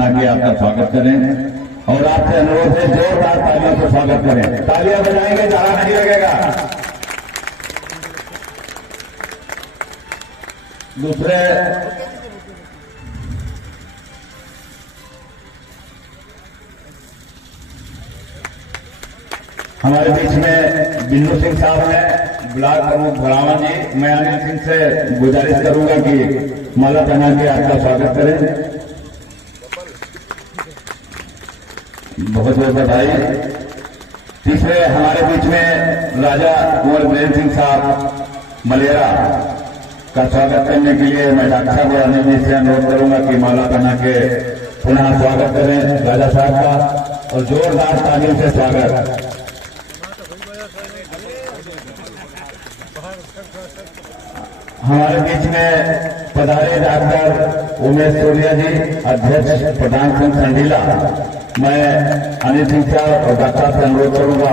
बना के आपका स्वागत करें और आपसे अनुरोध है जोरदार तालियों से स्वागत करें। तालियां बजाएंगे, ताला नहीं लगेगा। दूसरे हमारे बीच में बिन्नू सिंह साहब हैं, ब्लॉक प्रमुख भरावन जी। मैं अनिल सिंह से गुजारिश करूंगा कि माला पहना के आपका स्वागत करें। बहुत बहुत बधाई। तीसरे हमारे बीच में राजा कुंवर वीरेंद्र सिंह साहब मलेरा का स्वागत करने के लिए मैं डॉक्टर साहब और अनिल जी से अनुरोध करूंगा कि माला पहना के पुनः स्वागत करें राजा साहब का और जोरदार तालियों से स्वागत। हमारे बीच में पधारे डॉक्टर उमेश सूर्या जी, अध्यक्ष प्रधान संघ संडीला। मैं अनिल सिंह साहब और डॉक्टर साहब से अनुरोध करूंगा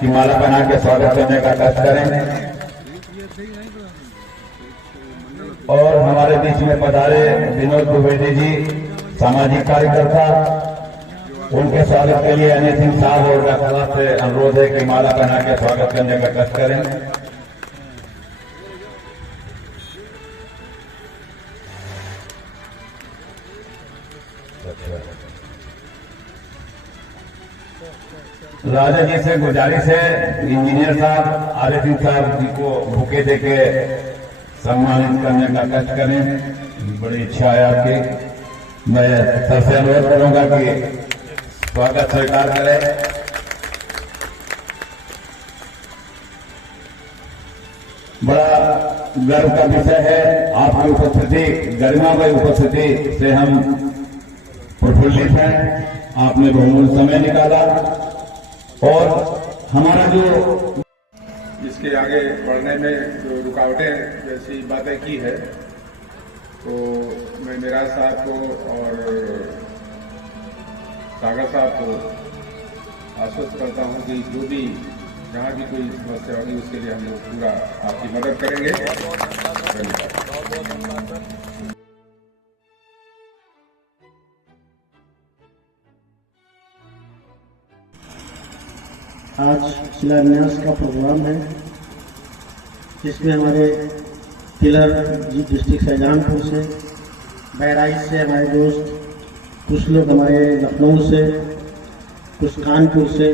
कि माला बना के स्वागत करने का कष्ट करें। और हमारे बीच में पधारे विनोद द्विवेदी जी, सामाजिक कार्यकर्ता। उनके स्वागत के लिए अनिल सिंह साहब और डॉक्टर साहब से अनुरोध है कि माला बना के स्वागत करने का कष्ट करें। राजा जी से गुजारिश है, इंजीनियर साहब आले सिंह साहब जी को बुके देके सम्मानित करने का कष्ट करें। बड़ी इच्छा है आपकी। मैं सबसे अनुरोध करूंगा कि स्वागत स्वीकार करें। बड़ा गर्व का विषय है आपकी उपस्थिति, गरिमामय उपस्थिति से हम प्रफुल्लित हैं। आपने बहुमूल्य समय निकाला और हमारा जो इसके आगे बढ़ने में जो रुकावटें जैसी बातें की है, तो मैं मिराज साहब को और सागर साहब को आश्वस्त करता हूं कि जो भी जहां भी कोई समस्या होगी उसके लिए हम लोग पूरा आपकी मदद करेंगे। धन्यवाद। आज शिलान्यास का प्रोग्राम है, जिसमें हमारे तिलर डिस्ट्रिक्ट शाहजहांपुर से, बहराइच से हमारे दोस्त, कुछ लोग हमारे लखनऊ से, कुछ कानपुर से,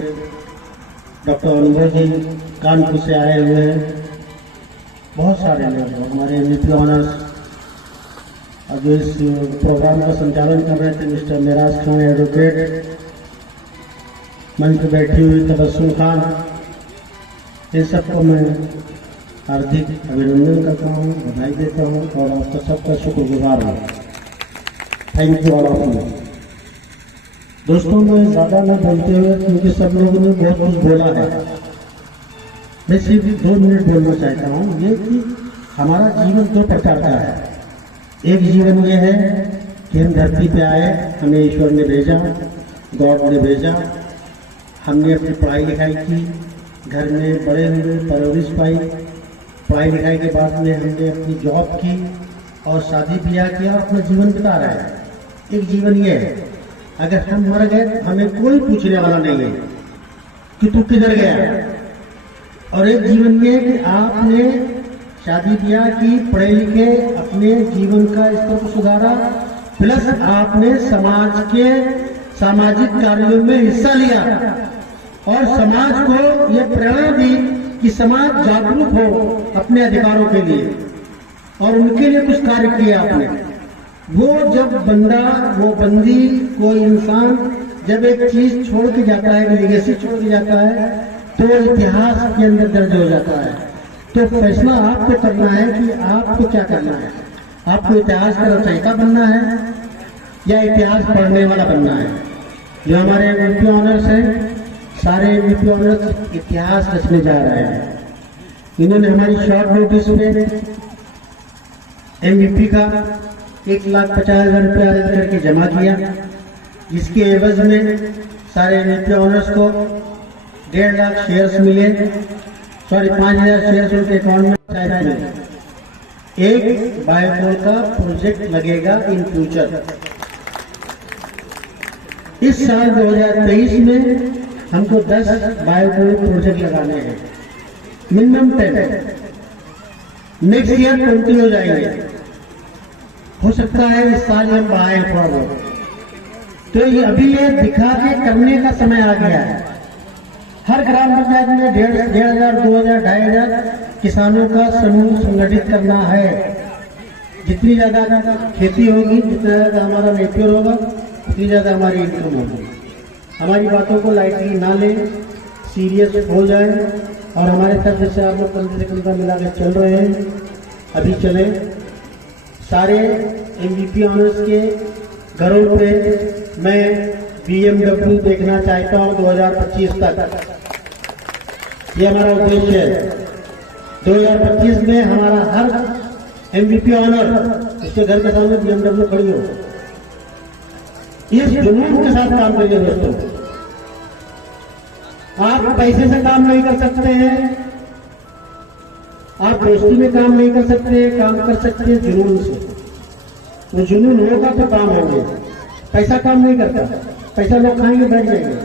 डॉक्टर अनुभव जी कानपुर से आए हुए हैं। बहुत सारे लोग हमारे एमपी ऑनर्स और जो इस प्रोग्राम का संचालन कर रहे थे मिस्टर मिराज खान एडवोकेट, मंच पर बैठी हुई तबस्सुम खान, इन सबको मैं हार्दिक अभिनंदन करता हूँ, बधाई देता हूँ और आपका सबका शुक्रगुजार हूँ। Thank you all of you. दोस्तों, मैं ज़्यादा न बोलते हुए, क्योंकि सब लोगों ने बहुत कुछ बोला है, मैं सिर्फ 2 मिनट बोलना चाहता हूँ। ये कि हमारा जीवन 2 प्रकार का है। एक जीवन ये है कि हम धरती पे आए, हमें ईश्वर ने भेजा, गॉड ने भेजा, हमने अपनी पढ़ाई लिखाई की, घर में बड़े हुए, परवरिश पाई, पढ़ाई लिखाई के बाद में हमने अपनी जॉब की और शादी ब्याह किया, अपना जीवन बिता रहे हैं। एक जीवन ये है, अगर हम मर गए हमें कोई पूछने वाला नहीं है कि तू किधर गया। और एक जीवन ये है कि आपने शादी ब्याह की, पढ़े लिखे, अपने जीवन का स्तर को सुधारा, प्लस आपने समाज के सामाजिक कार्यों में हिस्सा लिया और समाज को यह प्रेरणा दी कि समाज जागरूक हो अपने अधिकारों के लिए और उनके लिए कुछ कार्य किए आपने। वो जब बंदा, वो बंदी, कोई इंसान जब एक चीज छोड़ के जाता है, लीगेसी छोड़ के जाता है, तो इतिहास के अंदर दर्ज हो जाता है। तो फैसला आपको करना है कि आपको क्या करना है। आपको इतिहास का रचयिता बनना है या इतिहास पढ़ने वाला बनना है। जो हमारे एमपी ऑनर्स हैं, सारे एमपी ऑनर्स इतिहास रचने जा रहे हैं। इन्होंने हमारी शॉर्ट नोटिस पे एमवीपी का 1,50,000 रुपया अर्ज करके जमा किया, जिसके एवज में सारे एमपी ऑनर्स को 1.5 लाख शेयर्स मिले, 5,000 शेयर्स उनके अकाउंट में। एक बायोकोल का प्रोजेक्ट लगेगा इन फ्यूचर। इस साल 2023 में हमको 10 बायोफ्यूल प्रोजेक्ट लगाने हैं, मिनिमम 10। नेक्स्ट ईयर 20 हो जाएंगे। हो सकता है इस साल हम बढ़ाएं थोड़ा बहुत। तो ये अभी ये दिखा के करने का समय आ गया है। हर ग्राम पंचायत में 1,500, 2,000, 2,500 किसानों का समूह संगठित करना है। जितनी ज्यादा खेती होगी, जितना ज्यादा हमारा नेटवर्क होगा, उतनी ज्यादा हमारी इनकम होगी। हमारी बातों को लाइटली ना लें, सीरियस हो जाए और हमारे साथ जैसे आप लोग कंधे से कंधा मिला के चल रहे हैं, अभी चले। सारे MVP ऑनर्स के घरों पे मैं BMW देखना चाहता हूँ 2025 तक। ये हमारा उद्देश्य है। 2025 में हमारा हर MVP ऑनर उसके घर के सामने BMW खड़ी हो। इस जुनून के साथ काम करिए दोस्तों। आप पैसे से काम नहीं कर सकते हैं, आप दोस्ती में काम नहीं कर सकते, काम कर सकते हैं जुनून से। वो जुनून होगा तो काम होंगे। पैसा काम नहीं करता, पैसा लोग खाएंगे बैठ जाएंगे,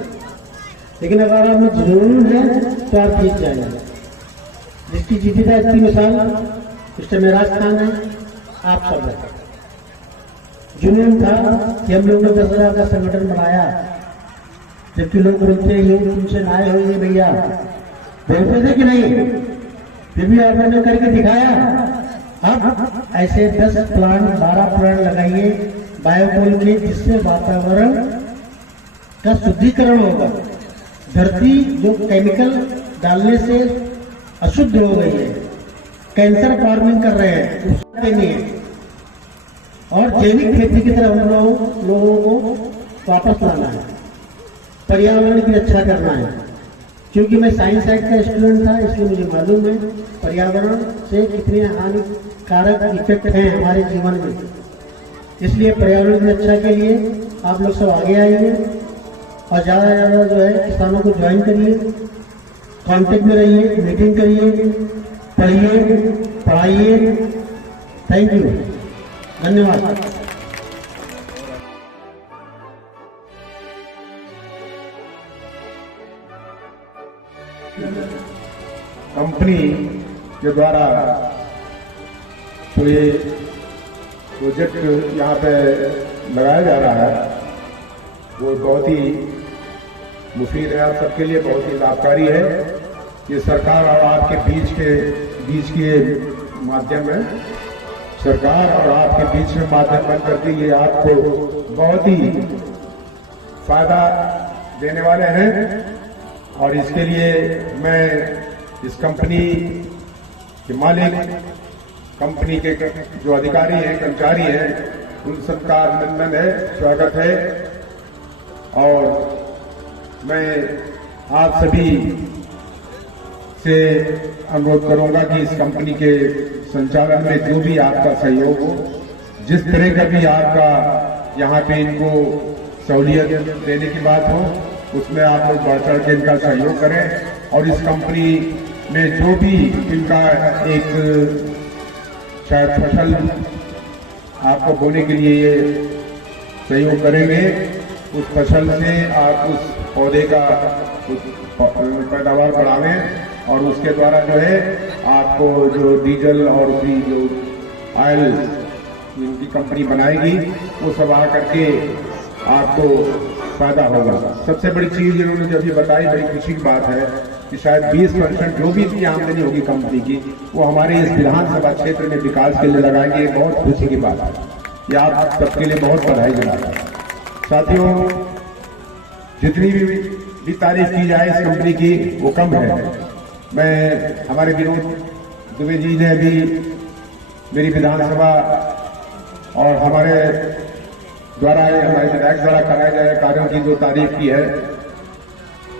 लेकिन अगर आप में जुनून है तो आप जीत जाएंगे। जिसकी जीती था इसकी मिसाल मिस्टर मेराज खान है, आप सब है। जुनून था कि हम लोगों ने 10,000 का संगठन बनाया, जबकि लोग बोलते हैं तुमसे ना आए हो ये भैया, बोलते थे कि नहीं, फिर भी आप लोगों ने करके दिखाया। अब ऐसे 10 प्लांट 12 प्लांट लगाइए बायोफ्यूल के, जिससे वातावरण का शुद्धिकरण होगा। धरती जो केमिकल डालने से अशुद्ध हो गई है, कैंसर फार्मिंग कर रहे हैं, उसका नहीं है। और जैविक खेती की तरफ हम लोगों को वापस लाना है, पर्यावरण की रक्षा करना है। क्योंकि मैं साइंस साइड का स्टूडेंट था, इसलिए मुझे मालूम है पर्यावरण से कितने हानिकारक इफेक्ट हैं हमारे जीवन में। इसलिए पर्यावरण की रक्षा के लिए आप लोग सब आगे आइए और ज़्यादा से ज़्यादा जो है किसानों को ज्वाइन करिए, कांटेक्ट में रहिए, मीटिंग करिए, पढ़िए, पढ़ाइए। थैंक यू, धन्यवाद। कंपनी के द्वारा तो ये प्रोजेक्ट यहाँ पे लगाया जा रहा है, वो बहुत ही मुफीद है और सबके लिए बहुत ही लाभकारी है। ये सरकार और आपके बीच के माध्यम में, सरकार और आपके बीच में माध्यम बन करके ये आपको बहुत ही फायदा देने वाले हैं। और इसके लिए मैं इस कंपनी के मालिक, कंपनी के जो अधिकारी हैं, कर्मचारी हैं, उन सबका अभिनंदन है, स्वागत है। और मैं आप सभी से अनुरोध करूंगा कि इस कंपनी के संचालन में जो भी आपका सहयोग हो, जिस तरह का भी आपका यहाँ पे इनको सहूलियत देने की बात हो, उसमें आप लोग बढ़ चढ़ के इनका सहयोग करें। और इस कंपनी में जो भी इनका एक शायद फसल आपको बोने के लिए ये सहयोग करेंगे, उस फसल से आप उस पौधे का पैदावार बढ़ावें और उसके द्वारा जो है आपको जो डीजल और उसकी जो ऑयल इनकी कंपनी बनाएगी वो सब आ करके आपको फायदा होगा। सबसे बड़ी चीज इन्होंने जो अभी बताई, बड़ी खुशी की बात है कि शायद 20% जो भी इनकी आमदनी होगी कंपनी की, वो हमारे इस विधानसभा क्षेत्र में विकास के लिए लगाएंगे। बहुत खुशी की बात है, ये आप सबके लिए बहुत बधाई देना। साथियों, जितनी भी तारीफ की जाए इस कंपनी की वो कम है। मैं हमारे विनोद दुबे जी ने अभी मेरी विधानसभा और हमारे द्वारा हमारे विधायक द्वारा कराए गए कार्यों की जो तारीफ की है,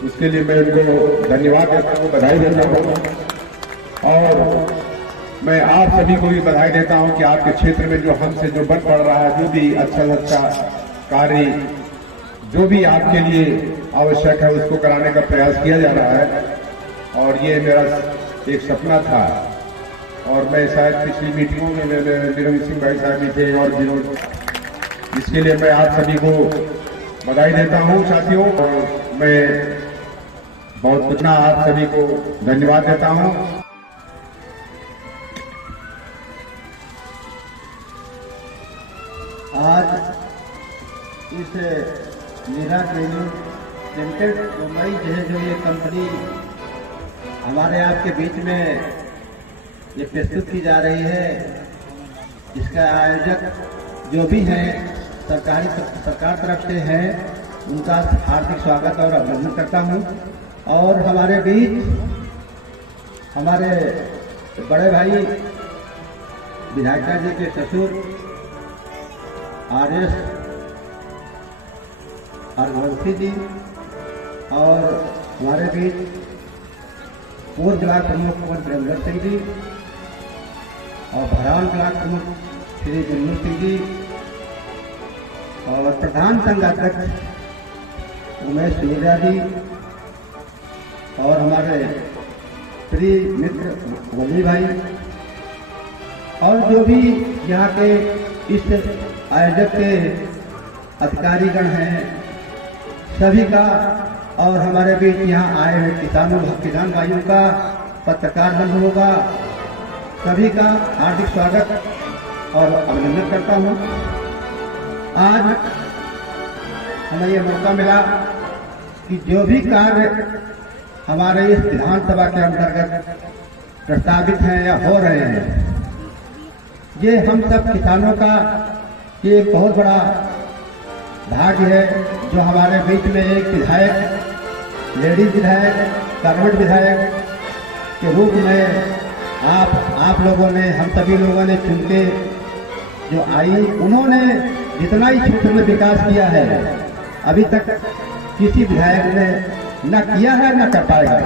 उसके लिए मैं उनको धन्यवाद देता हूँ, बधाई देता हूँ। और मैं आप सभी को भी बधाई देता हूँ कि आपके क्षेत्र में जो हमसे जो बन पड़ रहा है, जो भी अच्छा कार्य जो भी आपके लिए आवश्यक है उसको कराने का प्रयास किया जा रहा है। और ये मेरा एक सपना था और मैं शायद पिछली मीटिंगों में निरंजन सिंह भाई साहब भी थे और विनोद, इसके लिए मैं आप सभी को बधाई देता हूं साथियों। मैं बहुत कुछ ना आप सभी को धन्यवाद देता हूं। आज इस मीरा ट्रेनिंग लिमिटेड मुंबई जो ये कंपनी हमारे आपके बीच में ये प्रस्तुत की जा रही है, इसका आयोजक जो भी हैं सरकार तरफ से हैं, उनका हार्दिक स्वागत और अभिनंदन करता हूं। और हमारे बीच हमारे बड़े भाई विधायिका जी के ससुर आर.एस. हरवंशी जी और हमारे बीच पूर्व ब्लॉक प्रमुख कुंवर वीरेंद्र सिंह जी और भरावन ब्लॉक प्रमुख श्री जन्नू सिंह जी और प्रधान संघ अध्यक्ष उमेश सूर्या जी और हमारे प्रिय मित्र वली भाई और जो भी यहाँ के इस आयोजक के अधिकारीगण हैं सभी का, और हमारे बीच यहाँ आए हुए किसान भाइयों का, पत्रकार बंधुओं का, सभी का हार्दिक स्वागत और अभिनंदन करता हूँ। आज हमें ये मौका मिला कि जो भी कार्य हमारे इस विधानसभा के अंतर्गत प्रस्तावित हैं या हो रहे हैं, ये हम सब किसानों का ये एक बहुत बड़ा भाग्य है जो हमारे बीच में एक विधायक, लेडीज विधायक, कर्मठ विधायक के रूप में आप लोगों ने, हम सभी लोगों ने चुन के जो आई, उन्होंने जितना ही क्षेत्र में विकास किया है अभी तक किसी विधायक ने न किया है न कर पाएगा।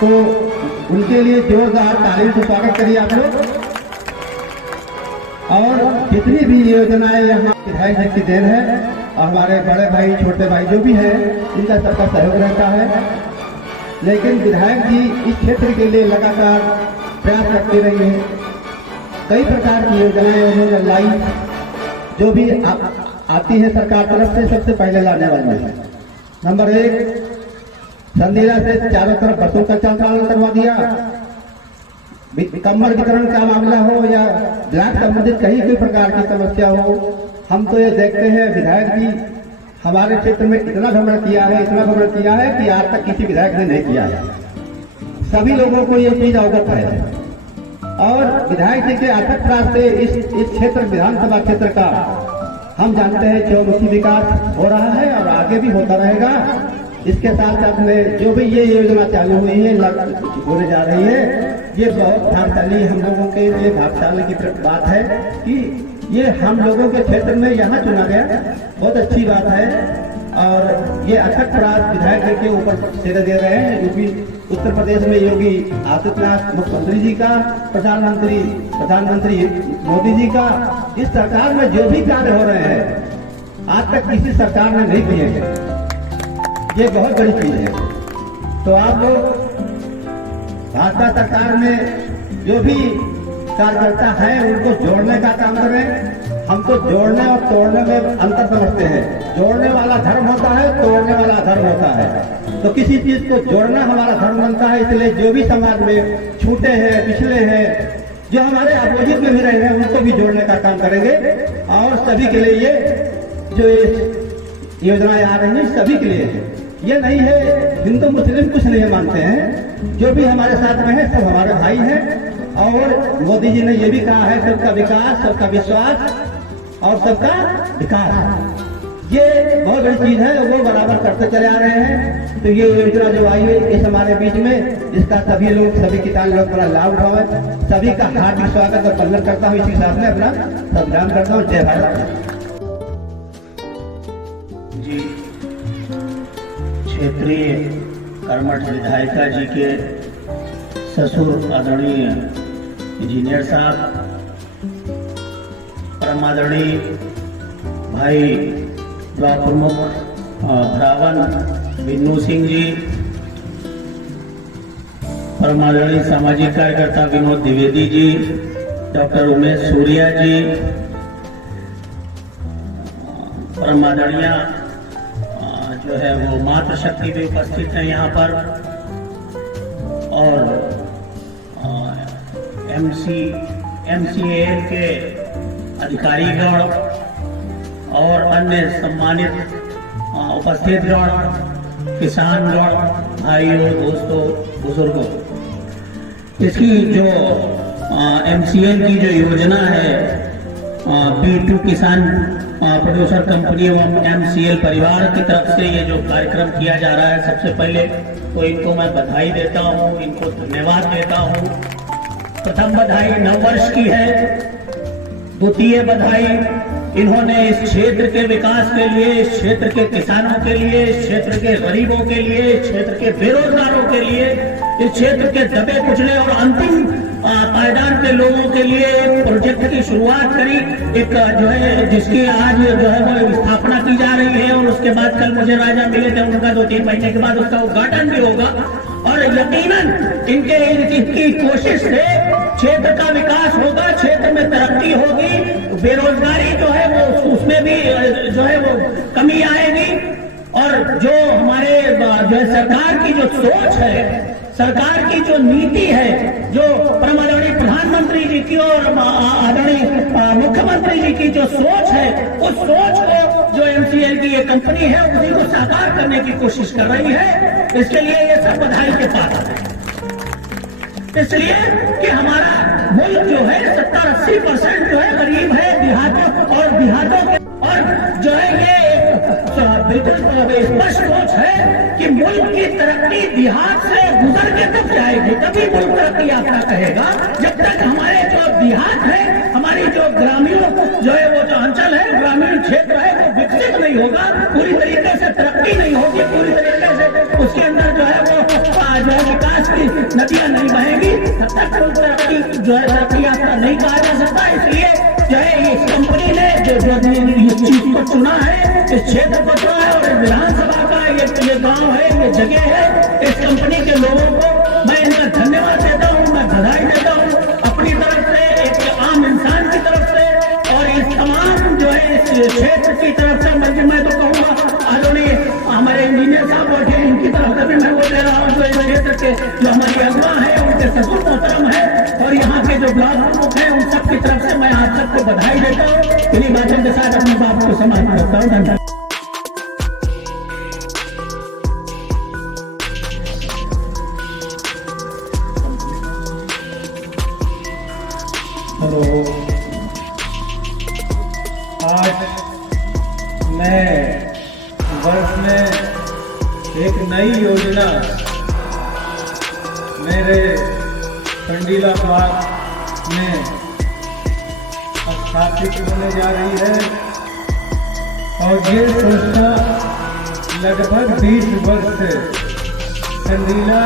तो उनके लिए जोरदार तालियों से स्वागत करिए आप लोग। और जितनी भी योजनाएं यहाँ विधायक जी की देन है और हमारे बड़े भाई छोटे भाई जो भी हैं, इनका सबका सहयोग रहता है। लेकिन विधायक जी इस क्षेत्र के लिए लगातार प्रयास करते रही है। कई प्रकार की योजनाएं उन्होंने लाई, जो भी आती है सरकार तरफ से सबसे पहले लाने वाली है। नंबर 1, संधीरा से चारों तरफ बसों का संचालन करवा दिया। कम्बल वितरण का मामला हो या ब्लैक संबंधित कहीं कोई प्रकार की समस्या हो, हम तो ये देखते हैं विधायक जी हमारे क्षेत्र में इतना भ्रमण किया है कि आज तक किसी विधायक ने नहीं किया है। सभी लोगों को ये चीज अवगत है और विधायक जी के अथक प्रयास से इस क्षेत्र विधानसभा क्षेत्र का हम जानते हैं चौमुखी विकास हो रहा है और आगे भी होता रहेगा। इसके साथ साथ में जो भी ये योजना चालू हुई है, होने जा रही है, ये बहुत भाग्यशाली हम लोगों के लिए भाग्यशाली की बात है कि ये हम लोगों के क्षेत्र में यहाँ चुना गया, बहुत अच्छी बात है। और ये अथक प्रयास विधायक जी के ऊपर सिर दे रहे हैं, क्योंकि उत्तर प्रदेश में योगी आदित्यनाथ मुख्यमंत्री जी का, प्रधानमंत्री मोदी जी का, इस सरकार में जो भी कार्य हो रहे हैं आज तक किसी सरकार ने नहीं किए हैं। ये बहुत बड़ी चीज है। तो आप लोग भाजपा सरकार में जो भी कार्यकर्ता हैं उनको जोड़ने का काम करें। हम तो जोड़ने और तोड़ने में अंतर समझते हैं। जोड़ने वाला धर्म होता है, तोड़ने वाला धर्म होता है। तो किसी चीज को जोड़ना हमारा धर्म बनता है। इसलिए जो भी समाज में छूटे हैं, पिछले हैं, जो हमारे अपोजिट में भी रहे हैं, उनको भी जोड़ने का काम करेंगे। और सभी के लिए ये जो योजनाएं आ रही हैं सभी के लिए है। ये नहीं है हिंदू मुस्लिम कुछ नहीं मानते हैं, जो भी हमारे साथ में है सब हमारे भाई हैं। और मोदी जी ने ये भी कहा है सबका विकास, सबका विश्वास और सबका विकास। ये बहुत बड़ी चीज है, वो बराबर करते चले आ रहे हैं। तो ये योजना जो आई है इस हमारे बीच में, इसका सभी लोग, सभी किसान लोग बड़ा लाभ उठाए। सभी का हार्दिक स्वागत और वंदन करता हूँ। इसी साथ में अपना संविधान करता हूँ। जय भारत। जी, क्षेत्रीय कर्मठ विधायिका जी के ससुर आदरणीय इंजीनियर साहब, परम आदरणीय भाई ब्लॉक प्रमुख भरावन बिन्नू सिंह जी, परम आदरणीय सामाजिक कार्यकर्ता विनोद द्विवेदी जी, डॉक्टर उमेश सूर्या जी, परम आदरणीय जो है वो मातृशक्ति भी उपस्थित है यहाँ पर, और MCAL के अधिकारीगण और अन्य सम्मानित उपस्थितगण, किसानगण, भाइयों, दोस्तों, बुजुर्गों, इसकी जो MCL की जो योजना है, B2 किसान प्रोड्यूसर कंपनी एवं MCL परिवार की तरफ से ये जो कार्यक्रम किया जा रहा है, सबसे पहले तो इनको मैं बधाई देता हूँ, इनको धन्यवाद देता हूँ। प्रथम बधाई नववर्ष की है, द्वितीय बधाई इन्होंने इस क्षेत्र के विकास के लिए, इस क्षेत्र के किसानों के लिए, इस क्षेत्र के गरीबों के लिए, इस क्षेत्र के बेरोजगारों के लिए, इस क्षेत्र के दबे कुचले और अंतिम पायदान के लोगों के लिए एक प्रोजेक्ट की शुरुआत करी, एक जो है जिसकी आज जो है वो स्थापना की जा रही है, और उसके बाद कल मुझे राजा मिले थे, उनका 2-3 महीने के बाद उसका उद्घाटन भी होगा। और यकीनन इनकी कोशिश से क्षेत्र का विकास होगा, क्षेत्र में तरक्की होगी, बेरोजगारी जो है वो उसमें भी जो है वो कमी आएगी, और जो हमारे जो है सरकार की जो सोच है, सरकार की जो नीति है, जो परम आदरणीय प्रधानमंत्री जी की और आदरणीय मुख्यमंत्री जी की जो सोच है, उस सोच को जो MCL की ये कंपनी है उसी को साकार करने की कोशिश कर रही है। इसके लिए ये सब बधाई के पात्र है, इसलिए कि हमारा मुल्क जो है 70-80% जो है गरीब है, देहातों के, और जो है ये बिल्कुल स्पष्ट सोच है कि मुल्क की तरक्की देहात से गुजर के तब जाएगी, तभी मुल्क तरक्की यात्रा कहेगा। जब तक हमारे जो देहात है, हमारी जो ग्रामीण जो है वो जो अंचल है, ग्रामीण क्षेत्र है, वो विकसित नहीं होगा, पूरी तरीके से तरक्की नहीं होगी, पूरी तरीके से उसके अंदर जो है वो विकास की नदियां नहीं बहेगी, तब तक मुल्क तरक्की जो है तरक्की यात्रा नहीं कहा जा सकता। इसलिए जो है इस कंपनी ने जो इस चीज को चुना है, इस क्षेत्र को चुना है, और विधानसभा का ये गांव है, ये जगह है, इस कंपनी के लोगों को मैं इनका धन्यवाद देता हूँ, मैं बधाई देता हूँ अपनी तरफ से, एक आम इंसान की तरफ से, और इस तमाम जो है इस क्षेत्र की तरफ से। मैं तो कहूँगा आदरणीय हमारे इंजीनियर साहब बैठे, इनकी तरफ से भी मैं वो दे रहा हूँ, जो इस क्षेत्र के जो हमारी अगवा है, उनके ससुर मोहतरम है, और यहाँ के जो ब्लॉक प्रमुख है, उन सब की तरफ से मैं आप सबको बधाई देता हूँ। इन्हीं बातों के साथ अपनी बात को समाप्त करता हूँ। धन्यवाद। आज नए वर्ष में एक नई योजना मेरे कंडीला ब्लॉक में स्थापित होने जा रही है, और ये संस्था लगभग 20 वर्ष से कंडीला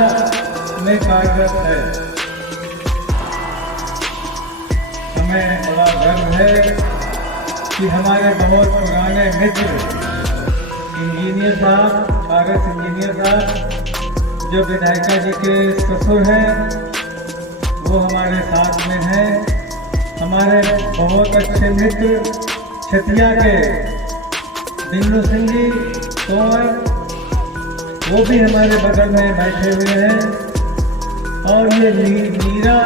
में कार्यरत है। हमें बड़ा गर्व है कि हमारे बहुत पुराने मित्र इंजीनियर साहब, कागज इंजीनियर साहब, जो विधायिका जी के ससुर हैं, वो हमारे साथ में हैं। हमारे बहुत अच्छे मित्र छतिया के दिन्नू सिंह जी तोमर, वो भी हमारे बगल में बैठे हुए हैं। और ये Meera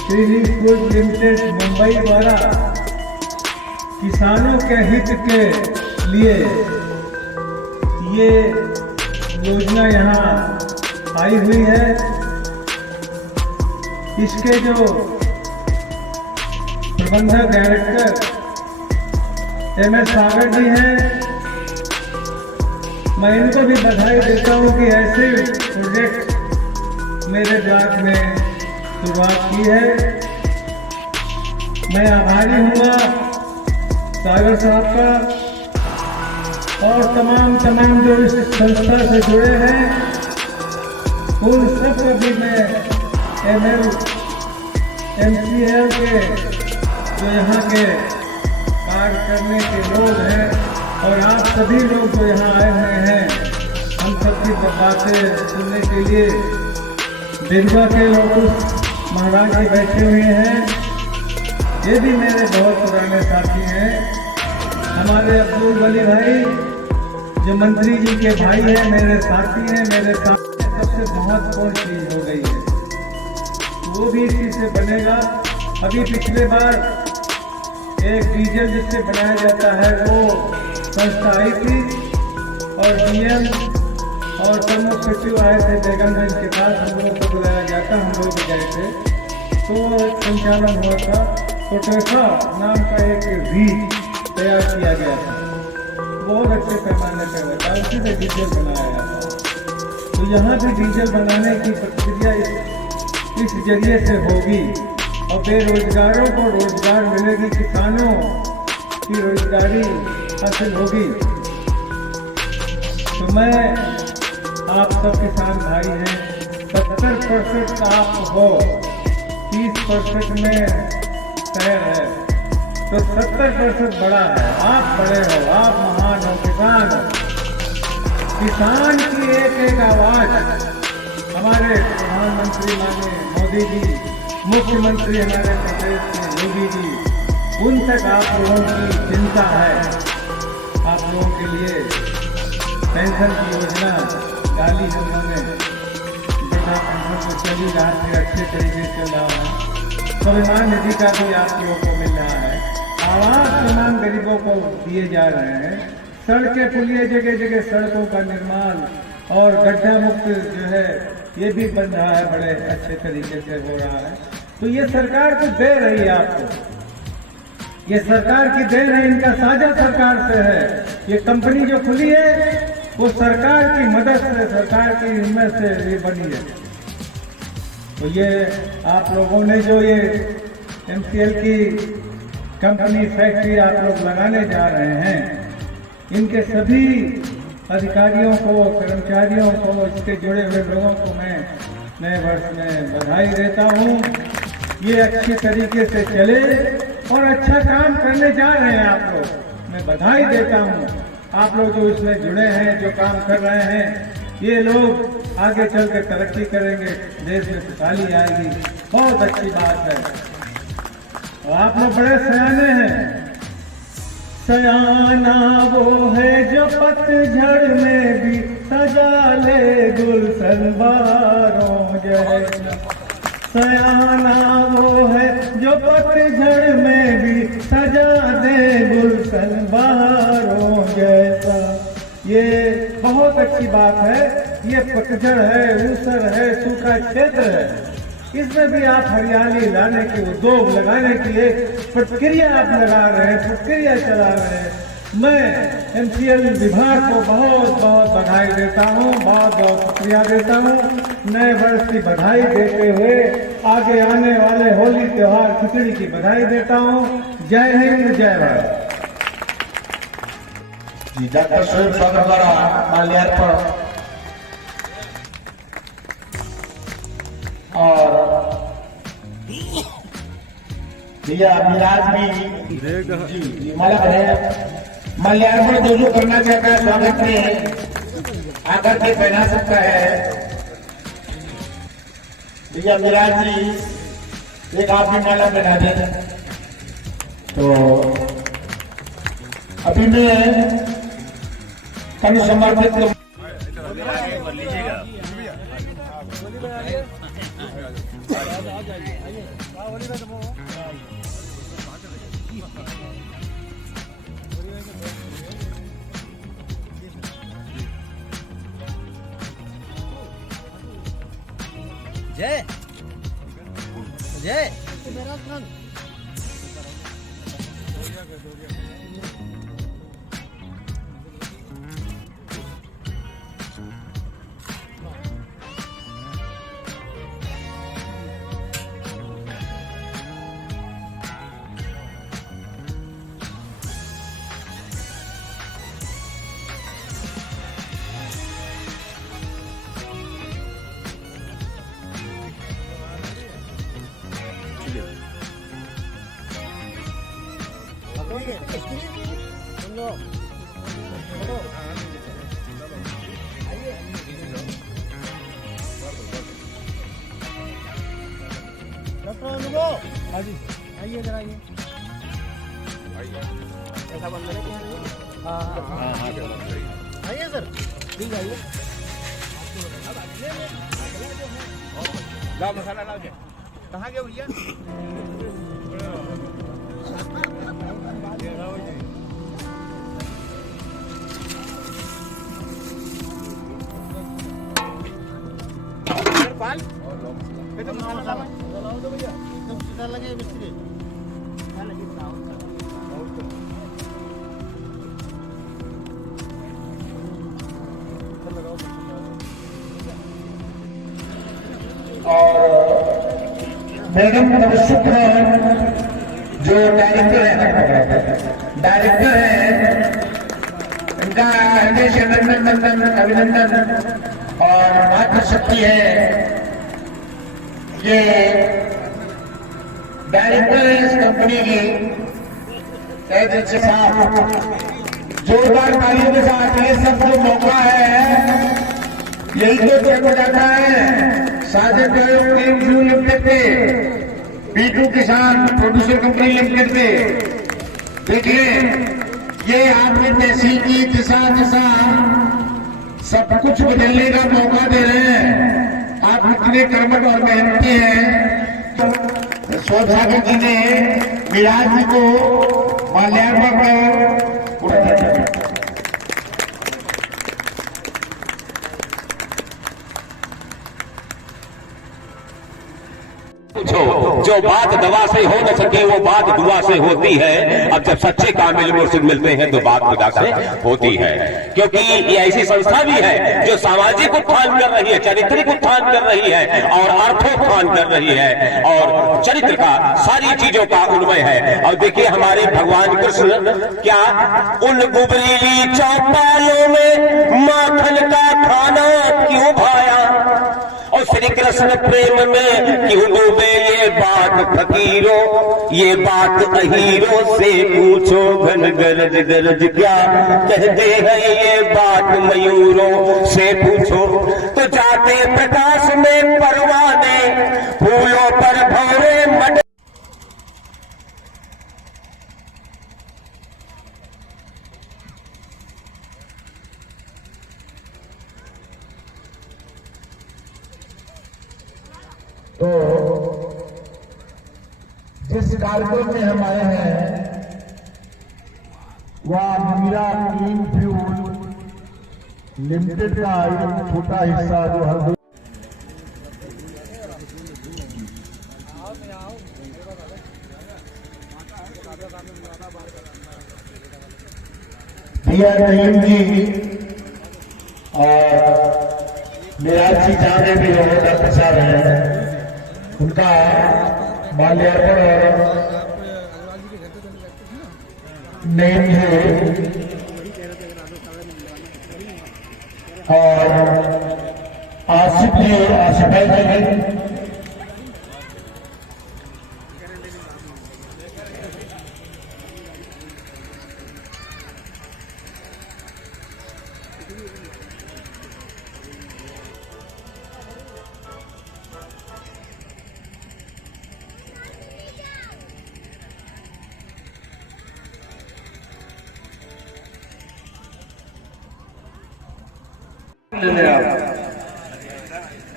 series food limited Mumbai द्वारा किसानों के हित के लिए ये योजना यहाँ आई हुई है। इसके जो प्रबंधक डायरेक्टर MS सागर जी हैं, मैं इनको भी बधाई देता हूँ कि ऐसे प्रोजेक्ट मेरे ब्लॉक में शुरुआत की है। मैं आभारी हूँगा सागर साहब का, और तमाम जो इस संस्था से जुड़े हैं, उन सबको भी मैं MCL के जो यहाँ के कार्य करने के लोग हैं, और आप सभी लोग जो यहाँ आए हुए हैं, हम सबकी बातें सुनने के लिए दिलवा के लोग महाराज जी बैठे हुए हैं। ये भी मेरे बहुत पुराने साथी हैं। हमारे अब्दुल वली भाई जो मंत्री जी के भाई हैं, मेरे साथी हैं, मेरे साथ सबसे महत्वपूर्ण चीज हो गई है, वो भी इसी से बनेगा। अभी पिछले बार एक डीजल जिससे बनाया जाता है वो संस्था आई थी और डीएम और प्रमुख सचिव आए थे बेगमगंज के पास, हम लोगों को बुलाया जाता, हम लोग भी गए थे, तो संचालन हुआ था। कोटेसा नाम का एक बीज तैयार किया गया था, बहुत अच्छे पैमाने पर होता है, उसी से डीजल बनाया जाता है। तो यहाँ भी डीजल बनाने की प्रक्रिया इस जरिए से होगी और बेरोजगारों को रोजगार मिलेगी, किसानों की रोजगारी हासिल होगी। तो मैं आप सब किसान भाई हैं, 70% आप हो, 30% में शहर है, तो 70% बड़ा है, आप बड़े हो, आप महान हो, किसान हो। किसान की एक आवाज हमारे प्रधानमंत्री माननीय मोदी जी, मुख्यमंत्री हमारे प्रदेश के योगी जी, उन तक आप लोगों की चिंता है। आप लोगों के लिए पेंशन की योजना डाली है उन्होंने, वृद्धा पेंशन तो चली रहा है, अच्छे तरीके से चल रहा है, स्वाभिमान निधि का भी आप लोगों को मिल रहा है, आवास तमाम गरीबों को दिए जा रहे हैं, सड़कें पुलिया जगह जगह सड़कों का निर्माण और गड्ढा मुक्त जो है ये भी बन रहा है, बड़े अच्छे तरीके से हो रहा है। तो ये सरकार को दे रही है आपको, ये सरकार की देन है, इनका साझा सरकार से है। ये कंपनी जो खुली है वो सरकार की मदद से, सरकार की हिम्मत से ये बनी है। तो ये आप लोगों ने जो ये MCL की कंपनी फैक्ट्री आप लोग लगाने जा रहे हैं, इनके सभी अधिकारियों को, कर्मचारियों को, इसके जुड़े हुए लोगों को मैं नए वर्ष में बधाई देता हूँ। ये अच्छे तरीके से चले और अच्छा काम करने जा रहे हैं आप लोग, मैं बधाई देता हूँ। आप लोग जो इसमें जुड़े हैं, जो काम कर रहे हैं, ये लोग आगे चल कर तरक्की करेंगे, देश में खुशहाली आएगी, बहुत अच्छी बात है। और आप लोग बड़े सयाने हैं। सयाना वो है जो पतझड़ में भी सजा ले गुलशन बारों जैसा, सयाना वो है जो पतझड़ में भी सजा दे गुलशन बारों जैसा। ये बहुत अच्छी बात है। ये पतझड़ है, ऊसर है, सूखा क्षेत्र है, इसमें भी आप हरियाली लाने की, उद्योग लगाने की एक प्रक्रिया आप लगा रहे हैं, प्रक्रिया चला रहे हैं। मैं MCL विभाग को बहुत बहुत बधाई देता हूँ, बहुत बहुत शुक्रिया देता हूँ। नए वर्ष की बधाई देते हुए आगे आने वाले होली त्योहार खिचड़ी की बधाई देता हूँ। जय हिंद, जय भारत। जी, डॉक्टर शोएब साहब द्वारा माल्यार्पण और भैया मिराज भी जी माला है, माल्यार्पण जो करना चाहता है स्वागत में आकर के पहना सकता है। भैया मिराज जी एक आप भी माला पहना दें। तो अभी मैं कभी समर्पित जय जय डॉक्टर अनुभव, हाँ जी, आइए जरा आइए। आइए सर, ठीक है, आइए। लाओ मसाला लाओ जी। कहाँ गए भैया? पाल मसाला लाओ दो भैया। एकदम सीधा लगे मिस्त्री। मैडम शुक्र जो डायरेक्टर है इनका हृदय से अभिनंदन और मातृशक्ति है। ये डायरेक्टर है इस कंपनी की एजेंसी साहब, जोरदार तालियों के साथ ये सब जो मौका है यही तो तय हो जाता है। साझा टीम फ्यू लिमिटेड पे B2 किसान प्रोड्यूसर कंपनी लिमिटेड पे देखिए, ये आपने तहसील की दिशा सब कुछ बदलने का मौका दे रहे हैं। आप इतने कर्मठ और मेहनती हैं। सौभाग्य जी ने मिराज जी को माल्यार्पण कर जो बात दवा से हो न सके वो बात दुआ से होती है। अब जब सच्चे कामिल मुर्शिद मिलते हैं तो बात खुदा से होती है, क्योंकि ये ऐसी संस्था भी है जो सामाजिक उत्थान कर रही है, चारित्रिक उत्थान कर रही है और अर्थोत्थान कर रही है और चरित्र का सारी चीजों का उन्मय है। और देखिए हमारे भगवान कृष्ण क्या उन गुबरीली चौपालों में माखन का खाना क्यों भाया, और श्री कृष्ण प्रेम में क्यों डूबे, ये बात फकीरों ये बात अहीरों से पूछो। घन गरज गरज क्या कहते हैं, ये बात मयूरों से पूछो। तो जाते प्रकाश में परवाने फूलों पर भौरे मट। तो जिस कार्यक्रम में हम आए हैं वह मीरा क्लीन फ्यूल लिमिटेड का एक छोटा हिस्सा जो हम रहीम जी और मिराज जी जाने भी बहुत अच्छा है, उनका माल्यार्पण और आसिफ जी आसिफ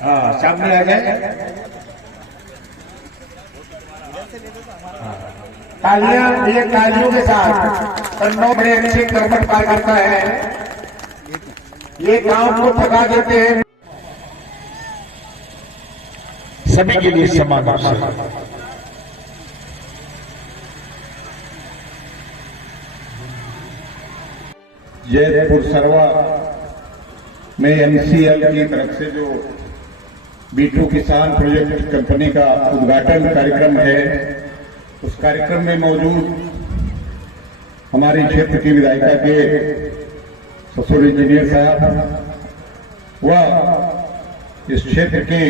हाँ सामने आ जाए। तालियां, ये तालियों के साथ कन्नौ बड़े अच्छे कर्मठ कार्य करता है, ये गांव को थका देते हैं। सभी के लिए समान अवसर। जयपुर सरवा में MCL की तरफ से जो B2 किसान प्रोजेक्ट कंपनी का उद्घाटन कार्यक्रम है, उस कार्यक्रम में मौजूद हमारे क्षेत्र की विधायिका के ससुर इंजीनियर साहब व इस क्षेत्र के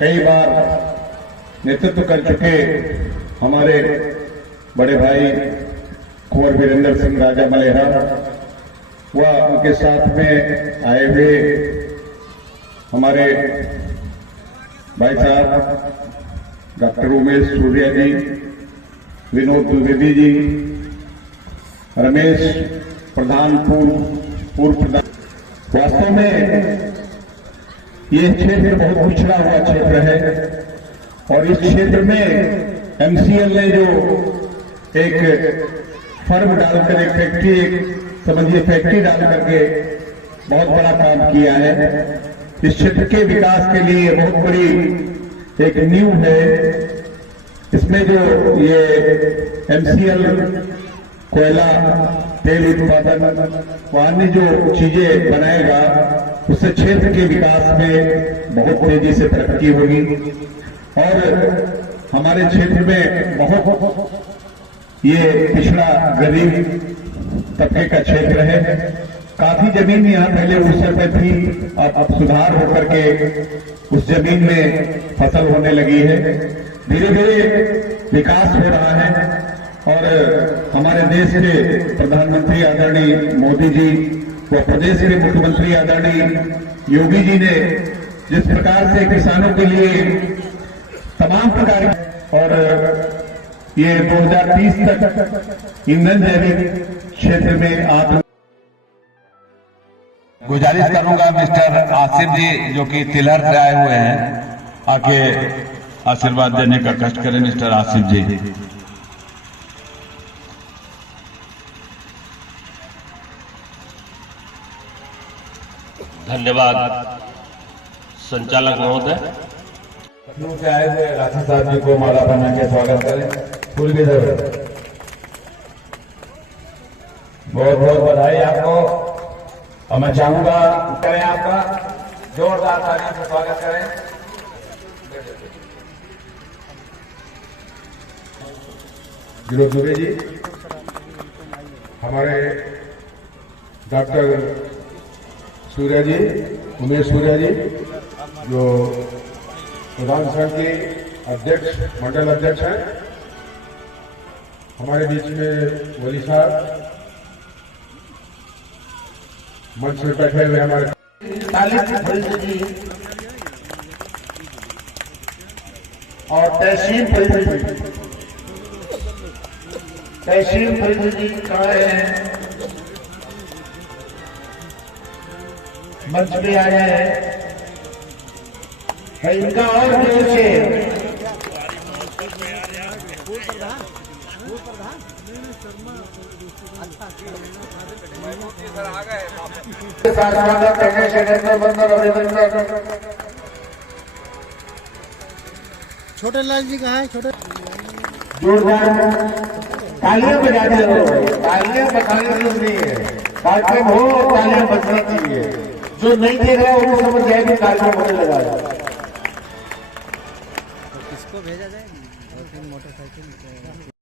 कई बार नेतृत्व कर चुके हमारे बड़े भाई कुंवर वीरेंद्र सिंह राजा मलेहरा व उनके साथ में आए हुए हमारे भाई साहब डॉक्टर उमेश सूर्या जी, विनोद द्विवेदी जी रमेश प्रधान पूर्व प्रधान। वास्तव में ये क्षेत्र बहुत पिछड़ा हुआ क्षेत्र है और इस क्षेत्र में एमसीएल ने जो एक फर्म डालकर एक फैक्ट्री, समझिए फैक्ट्री डाल करके बहुत बड़ा काम किया है। इस क्षेत्र के विकास के लिए बहुत बड़ी एक नींव है। इसमें जो ये एमसीएल कोयला, तेल उत्पादन व अन्य जो चीजें बनाएगा उससे क्षेत्र के विकास में बहुत तेजी से तरक्की होगी और हमारे क्षेत्र में बहुत ये पिछड़ा गरीब तबके का क्षेत्र है। काफी जमीन यहाँ पहले उस समय थी, अब सुधार होकर के उस जमीन में फसल होने लगी है। धीरे धीरे विकास हो रहा है और हमारे देश के प्रधानमंत्री आदरणीय मोदी जी व प्रदेश के मुख्यमंत्री आदरणीय योगी जी ने जिस प्रकार से किसानों के लिए तमाम प्रकार और ये 2030 तक ईंधन जैविक क्षेत्र में आत्म गुजारिश करूंगा मिस्टर आसिफ जी जो कि तिलहर से आए हुए हैं, आके आशीर्वाद देने का कष्ट करें। मिस्टर आसिफ जी। धन्यवाद संचालक महोदय। लखनऊ से आए हुए राशि साहब जी को माला पहना के स्वागत करें। फूल की जरूरत। बहुत बहुत बधाई आपको और मैं चाहूंगा करें आपका जोरदार तालियों से स्वागत करें। विनोद दुबे जी, हमारे डॉक्टर सूर्या जी, उमेश सूर्या जी जो प्रधान संघ के अध्यक्ष, मंडल अध्यक्ष हैं, हमारे बीच में वली साहब मंच में बैठे हुए हमारे और तहसील फरीद जी कहाँ हैं? मंच पे आ रहे हैं। इनका और जोर से छोटे लाल जी कहाँ है? छोटे जोरदार तालियां बजाते रहो। तालियां बजाने जरूरत नहीं है, कार्यक्रम हो तालियां बजना चाहिए। जो नहीं देख रहा है वो समझ जाए कि कार्यक्रम होने लगा है। किसको भेजा जाए? मोटरसाइकिल